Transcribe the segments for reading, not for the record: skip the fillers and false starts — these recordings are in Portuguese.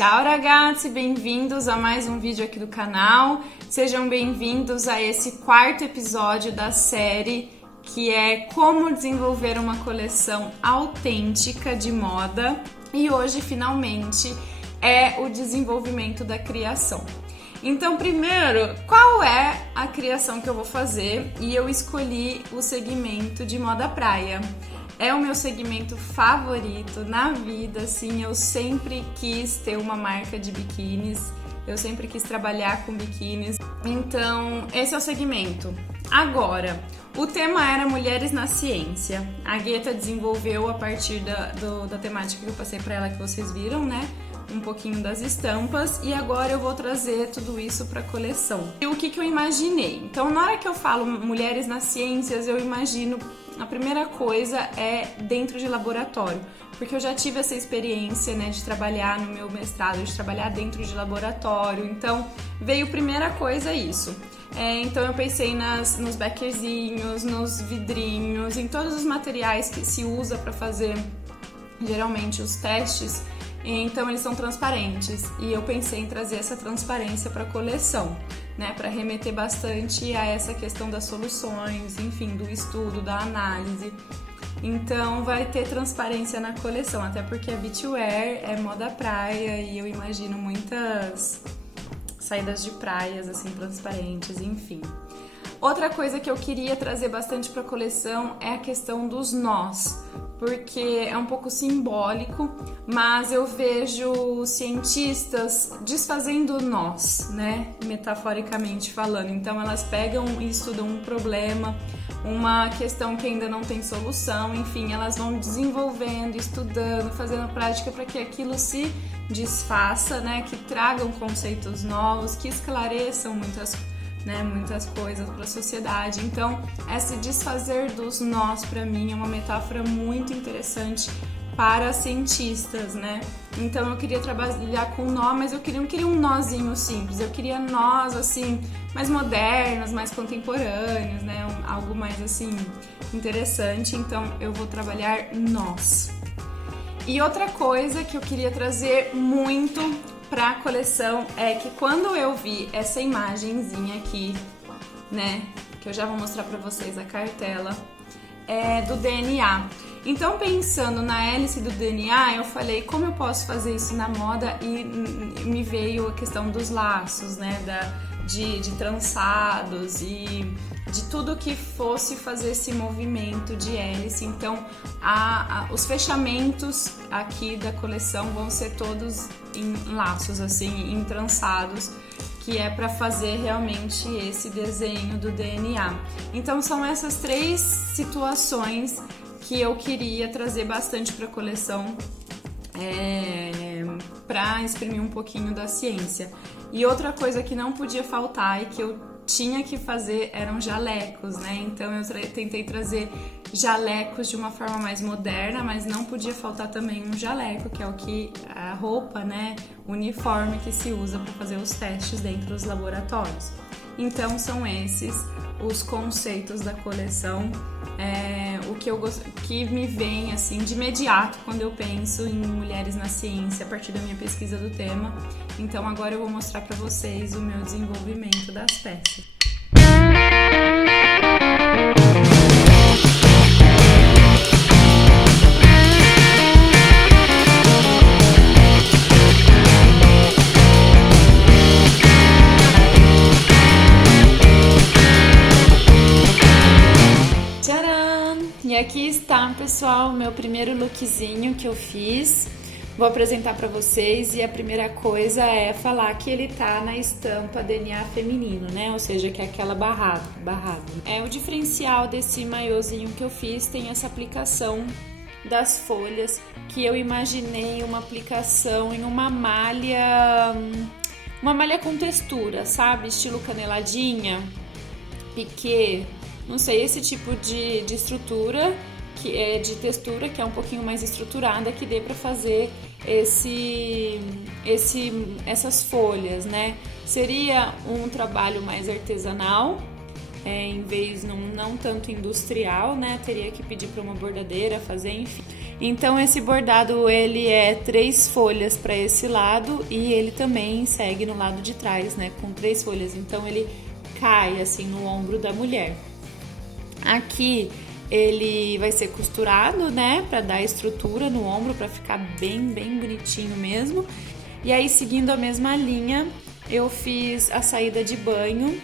Ciao ragazzi, bem-vindos a mais um vídeo aqui do canal. Sejam bem-vindos a esse quarto episódio da série que é como desenvolver uma coleção autêntica de moda. E hoje, finalmente, é o desenvolvimento da criação. Então, primeiro, qual é a criação que eu vou fazer? E eu escolhi o segmento de moda praia. É o meu segmento favorito na vida, assim, eu sempre quis ter uma marca de biquínis, eu sempre quis trabalhar com biquínis, então esse é o segmento. Agora, o tema era Mulheres na Ciência. A Gueta desenvolveu a partir da temática que eu passei para ela, que vocês viram, né? Um pouquinho das estampas, e agora eu vou trazer tudo isso para a coleção. E o que eu imaginei? Então, na hora que eu falo Mulheres nas Ciências, eu imagino, a primeira coisa é dentro de laboratório, porque eu já tive essa experiência, né, de trabalhar no meu mestrado, de trabalhar dentro de laboratório, então veio primeira coisa isso. Então eu pensei nos beckerzinhos, nos vidrinhos, em todos os materiais que se usa para fazer geralmente os testes. Então eles são transparentes e eu pensei em trazer essa transparência para a coleção, né, para remeter bastante a essa questão das soluções, enfim, do estudo, da análise. Então vai ter transparência na coleção, até porque a beachwear é moda praia e eu imagino muitas saídas de praias assim transparentes, enfim. Outra coisa que eu queria trazer bastante para a coleção é a questão dos nós, porque é um pouco simbólico, mas eu vejo cientistas desfazendo nós, né, metaforicamente falando. Então elas pegam e estudam um problema, uma questão que ainda não tem solução, enfim, elas vão desenvolvendo, estudando, fazendo prática para que aquilo se desfaça, né, que tragam conceitos novos, que esclareçam muitas coisas para a sociedade. Então, esse desfazer dos nós, para mim, é uma metáfora muito interessante para cientistas, né? Então, eu queria trabalhar com nó, mas eu não queria um nozinho simples, eu queria nós, assim, mais modernos, mais contemporâneos, né? Algo mais, assim, interessante. Então, eu vou trabalhar nós. E outra coisa que eu queria trazer muito para a coleção é que quando eu vi essa imagenzinha aqui, né, que eu já vou mostrar para vocês a cartela, do DNA. Então, pensando na hélice do DNA, eu falei, como eu posso fazer isso na moda? E me veio a questão dos laços, né, de trançados e de tudo que fosse fazer esse movimento de hélice. Então, os fechamentos aqui da coleção vão ser todos em laços, assim, em trançados, que é para fazer realmente esse desenho do DNA. Então, são essas três situações que eu queria trazer bastante para a coleção, para exprimir um pouquinho da ciência. E outra coisa que não podia faltar e que eu tinha que fazer eram jalecos, né? Então eu tentei trazer jalecos de uma forma mais moderna, mas não podia faltar também um jaleco, que é a roupa, né? O uniforme que se usa para fazer os testes dentro dos laboratórios. Então são esses os conceitos da coleção, que me vem assim de imediato quando eu penso em Mulheres na Ciência a partir da minha pesquisa do tema. Então agora eu vou mostrar para vocês o meu desenvolvimento das peças. E aqui está, pessoal, o meu primeiro lookzinho que eu fiz. Vou apresentar para vocês e a primeira coisa é falar que ele tá na estampa DNA feminino, né? Ou seja, que é aquela barrado. O diferencial desse maiôzinho que eu fiz tem essa aplicação das folhas, que eu imaginei uma aplicação em uma malha com textura, sabe? Estilo caneladinha, piquê. Não sei, esse tipo de estrutura, que é de textura, que é um pouquinho mais estruturada, que dê para fazer essas folhas, né? Seria um trabalho mais artesanal, em vez não tanto industrial, né? Teria que pedir para uma bordadeira fazer, enfim. Então esse bordado ele é 3 folhas para esse lado e ele também segue no lado de trás, né? Com 3 folhas. Então ele cai assim no ombro da mulher. Aqui ele vai ser costurado, né? Para dar estrutura no ombro, para ficar bem bonitinho mesmo. E aí seguindo a mesma linha, eu fiz a saída de banho.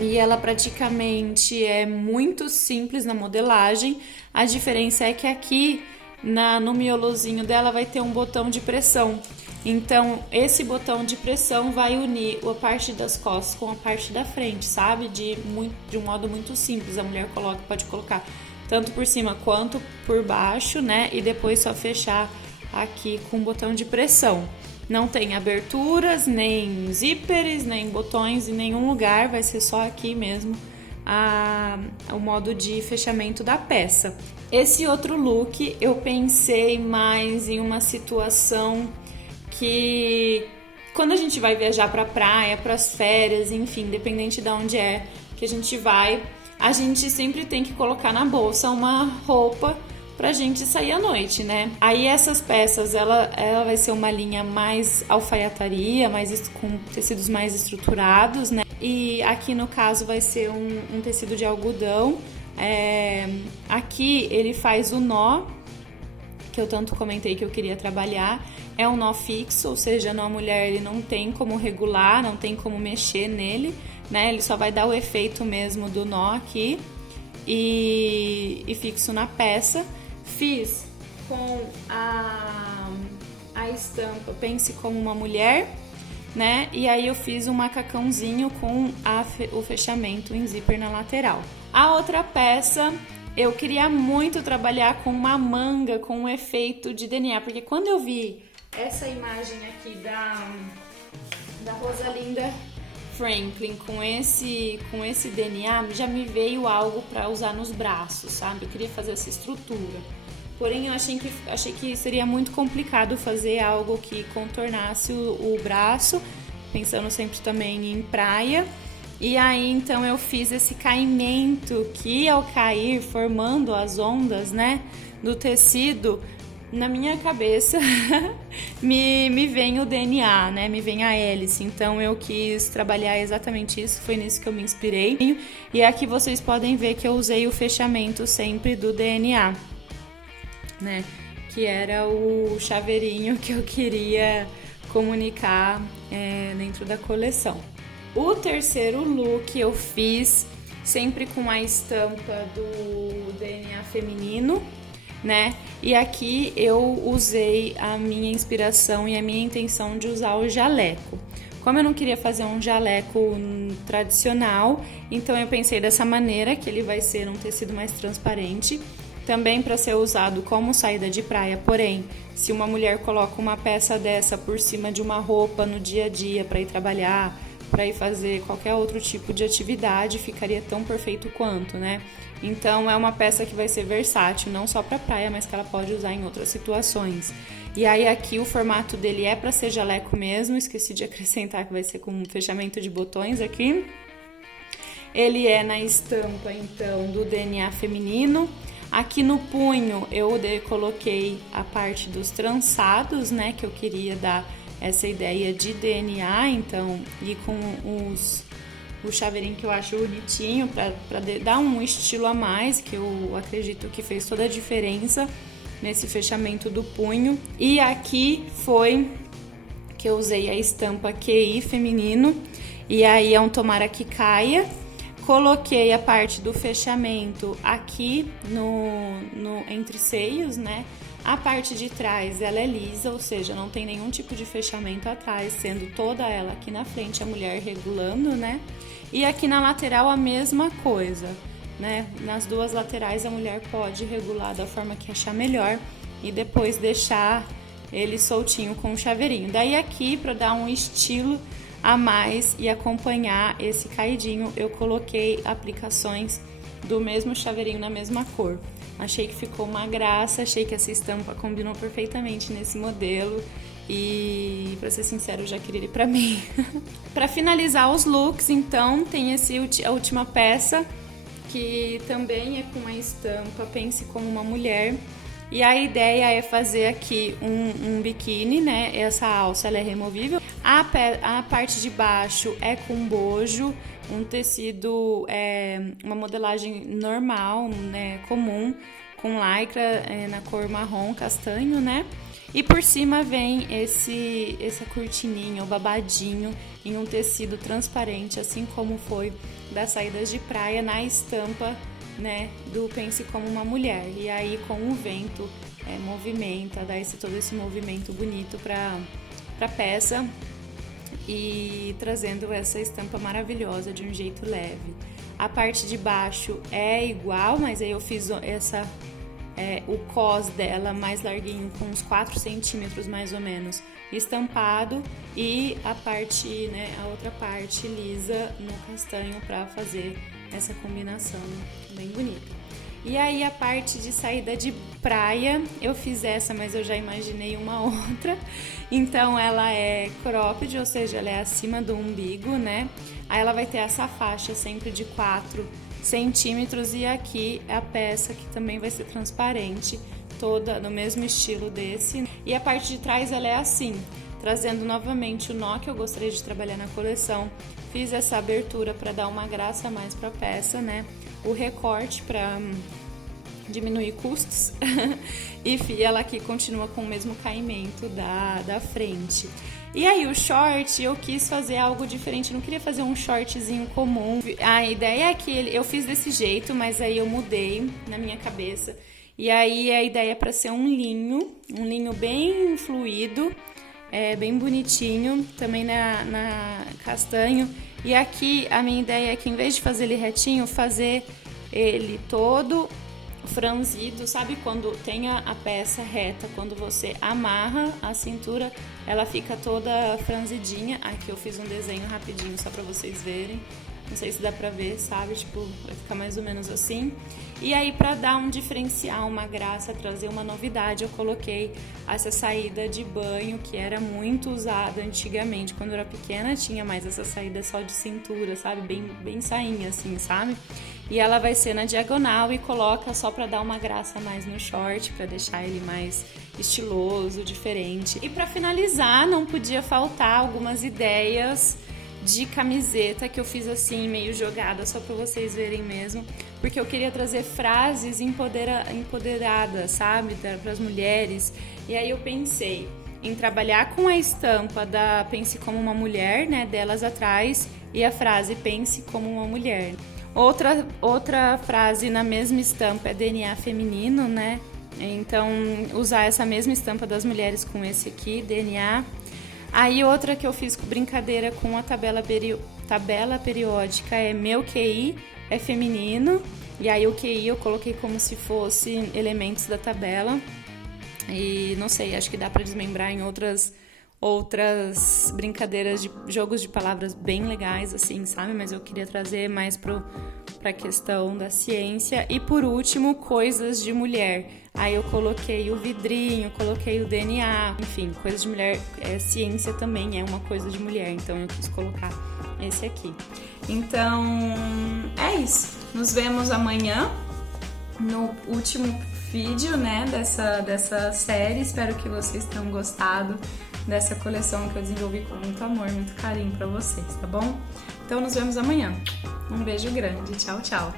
E ela praticamente é muito simples na modelagem. A diferença é que aqui no miolozinho dela vai ter um botão de pressão. Então esse botão de pressão vai unir a parte das costas com a parte da frente, sabe? De um modo muito simples. A mulher pode colocar tanto por cima quanto por baixo, né? E depois só fechar aqui com o botão de pressão. Não tem aberturas, nem zíperes, nem botões em nenhum lugar, vai ser só aqui mesmo o modo de fechamento da peça. Esse outro look eu pensei mais em uma situação que quando a gente vai viajar para a praia, para as férias, enfim, independente de onde é que a gente vai, a gente sempre tem que colocar na bolsa uma roupa pra gente sair à noite, né? Aí essas peças, ela vai ser uma linha mais alfaiataria, com tecidos mais estruturados, né? E aqui no caso vai ser um tecido de algodão. Aqui ele faz o nó, que eu tanto comentei que eu queria trabalhar. É um nó fixo, ou seja, na mulher ele não tem como regular, não tem como mexer nele, né? Ele só vai dar o efeito mesmo do nó aqui e fixo na peça. Fiz com a estampa Pense Como Uma Mulher, né? E aí eu fiz um macacãozinho com o fechamento em zíper na lateral. A outra peça, eu queria muito trabalhar com uma manga, com um efeito de DNA, porque quando eu vi essa imagem aqui da Rosalinda Franklin com esse DNA, já me veio algo para usar nos braços, sabe? Eu queria fazer essa estrutura. Porém, eu achei que seria muito complicado fazer algo que contornasse o braço, pensando sempre também em praia. E aí, então, eu fiz esse caimento que, ao cair, formando as ondas, né, do tecido, na minha cabeça me vem o DNA, né? Me vem a hélice. Então eu quis trabalhar exatamente isso, foi nisso que eu me inspirei. E aqui vocês podem ver que eu usei o fechamento sempre do DNA, né? Que era o chaveirinho que eu queria comunicar dentro da coleção. O terceiro look eu fiz sempre com a estampa do DNA feminino, né? E aqui eu usei a minha inspiração e a minha intenção de usar o jaleco. Como eu não queria fazer um jaleco tradicional, então eu pensei dessa maneira, que ele vai ser um tecido mais transparente, também para ser usado como saída de praia. Porém, se uma mulher coloca uma peça dessa por cima de uma roupa no dia a dia para ir trabalhar, para ir fazer qualquer outro tipo de atividade, ficaria tão perfeito quanto, né? Então é uma peça que vai ser versátil, não só para praia, mas que ela pode usar em outras situações. E aí aqui o formato dele é para ser jaleco mesmo, esqueci de acrescentar que vai ser com um fechamento de botões aqui. Ele é na estampa, então, do DNA feminino. Aqui no punho eu coloquei a parte dos trançados, né, que eu queria dar essa ideia de DNA, então, e com o chaveirinho que eu acho bonitinho, para dar um estilo a mais, que eu acredito que fez toda a diferença nesse fechamento do punho. E aqui foi que eu usei a estampa QI feminino, e aí é um tomara que caia. Coloquei a parte do fechamento aqui entre seios, né? A parte de trás ela é lisa, ou seja, não tem nenhum tipo de fechamento atrás, sendo toda ela aqui na frente a mulher regulando, né? E aqui na lateral a mesma coisa, né? Nas duas laterais a mulher pode regular da forma que achar melhor e depois deixar ele soltinho com o chaveirinho. Daí aqui, para dar um estilo a mais e acompanhar esse caidinho, eu coloquei aplicações do mesmo chaveirinho na mesma cor. Achei que ficou uma graça, achei que essa estampa combinou perfeitamente nesse modelo E, pra ser sincero, eu já queria ele pra mim. Pra finalizar os looks, então, tem a última peça, que também é com a estampa Pense Como Uma Mulher. E a ideia é fazer aqui um biquíni, né? Essa alça ela é removível. A parte de baixo é com bojo, um tecido, uma modelagem normal, né? Comum, com lycra na cor marrom castanho, né? E por cima vem essa cortininha, o babadinho, em um tecido transparente, assim como foi das saídas de praia, na estampa, né, do Pense Como Uma Mulher. E aí com o vento movimenta, dá todo esse movimento bonito pra peça e trazendo essa estampa maravilhosa de um jeito leve. A parte de baixo é igual, mas aí eu fiz o cos dela mais larguinho, com uns 4 centímetros mais ou menos, estampado, e a parte, né, a outra parte lisa no castanho para fazer essa combinação bem bonita. E aí a parte de saída de praia, eu fiz essa, mas eu já imaginei uma outra. Então ela é cropped, ou seja, ela é acima do umbigo, né? Aí ela vai ter essa faixa sempre de 4 centímetros, e aqui a peça que também vai ser transparente, toda no mesmo estilo desse. E a parte de trás ela é assim, trazendo novamente o nó que eu gostaria de trabalhar na coleção. Fiz essa abertura para dar uma graça a mais para a peça, né? O recorte para diminuir custos e ela aqui continua com o mesmo caimento da frente. E aí o short, eu quis fazer algo diferente, não queria fazer um shortzinho comum. A ideia é que eu fiz desse jeito, mas aí eu mudei na minha cabeça. E aí a ideia é para ser um linho bem fluido, bem bonitinho, também na castanho. E aqui a minha ideia é que, em vez de fazer ele retinho, fazer ele todo franzido. Sabe quando tem a peça reta, quando você amarra a cintura, ela fica toda franzidinha. Aqui eu fiz um desenho rapidinho só pra vocês verem. Não sei se dá pra ver, sabe? Tipo, vai ficar mais ou menos assim. E aí, pra dar um diferencial, uma graça, trazer uma novidade, eu coloquei essa saída de banho, que era muito usada antigamente. Quando eu era pequena, tinha mais essa saída só de cintura, sabe? Bem sainha, assim, sabe? E ela vai ser na diagonal, e coloca só pra dar uma graça a mais no short, pra deixar ele mais estiloso, diferente. E pra finalizar, não podia faltar algumas ideias de camiseta que eu fiz assim, meio jogada, só pra vocês verem mesmo, porque eu queria trazer frases empoderadas, sabe, para as mulheres. E aí eu pensei em trabalhar com a estampa da Pense Como Uma Mulher, né, delas atrás, e a frase Pense Como Uma Mulher. Outra frase na mesma estampa é DNA feminino, né, então usar essa mesma estampa das mulheres com esse aqui, DNA. Aí outra que eu fiz com brincadeira com a tabela periódica é Meu QI é feminino. E aí o QI eu coloquei como se fosse elementos da tabela. E não sei, acho que dá pra desmembrar em outras brincadeiras de jogos de palavras bem legais, assim, sabe? Mas eu queria trazer mais pra questão da ciência. E por último, coisas de mulher. Aí eu coloquei o vidrinho, coloquei o DNA, enfim, coisas de mulher. Ciência também é uma coisa de mulher, então eu quis colocar esse aqui. Então, é isso. Nos vemos amanhã no último vídeo, né, dessa série. Espero que vocês tenham gostado dessa coleção que eu desenvolvi com muito amor, muito carinho pra vocês, tá bom? Então nos vemos amanhã. Um beijo grande. Tchau, tchau.